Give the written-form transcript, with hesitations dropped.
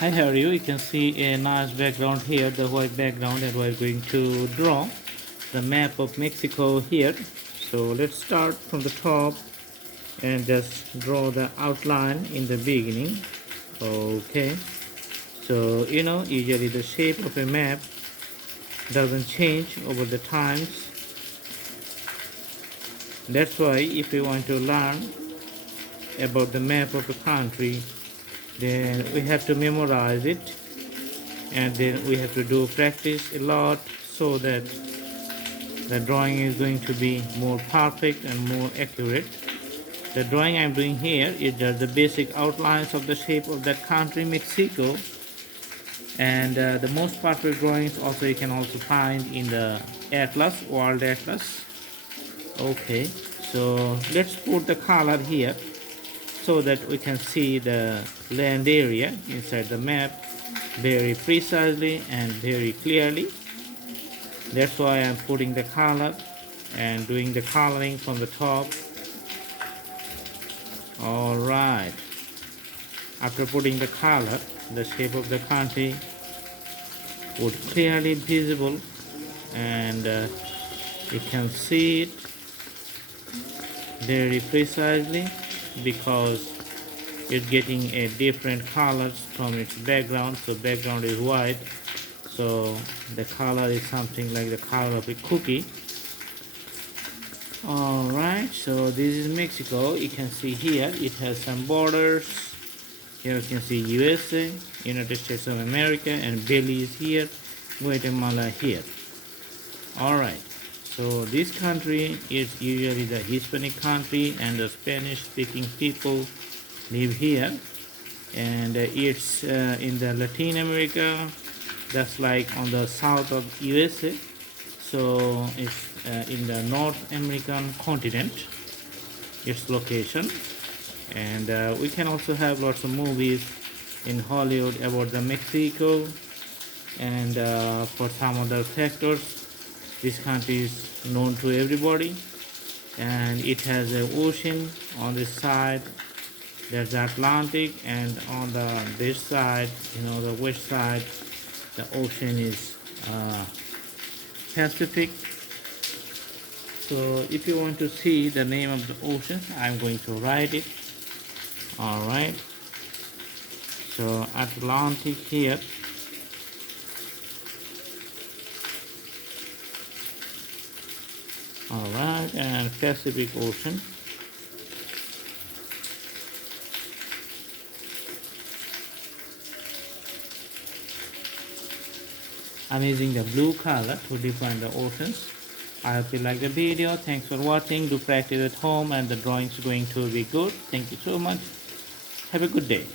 Hi, how are you? You can see a nice background here, the white background, and we're going to draw the map of Mexico here. So let's start from the top and just draw the outline in the beginning. Okay, so usually the shape of a map doesn't change over the times. That's why if you want to learn about the map of a country, then we have to memorize it, and then we have to do practice a lot so that the drawing is going to be more perfect and more accurate. The drawing I'm doing here is just the basic outlines of the shape of that country, Mexico, and the most perfect drawings also you can also find in the atlas, world atlas. Okay, so let's put the color here so that we can see the land area inside the map very precisely and very clearly. That's why I'm putting the color and doing the coloring from the top. Alright, after putting the color, the shape of the country would clearly visible, and you can see it very precisely because it's getting a different colors from its background. So background is white, so the color is something like the color of a cookie. Alright, so this is Mexico. You can see here it has some borders. Here you can see USA, United States of America, and Belize here, Guatemala here. Alright, so this country is usually the Hispanic country, and the Spanish speaking people live here, and it's in the Latin America, that's like on the south of USA. So it's in the North American continent, its location. And we can also have lots of movies in Hollywood about the Mexico, and for some other factors this country is known to everybody. And it has an ocean on this side, there's the Atlantic, and on this side, the west side, the ocean is Pacific. So if you want to see the name of the ocean, I'm going to write it. Alright, so Atlantic here, alright, and Pacific Ocean. I'm using the blue color to define the oceans. I hope you like the video. Thanks for watching. Do practice at home, and the drawing is going to be good. Thank you so much. Have a good day.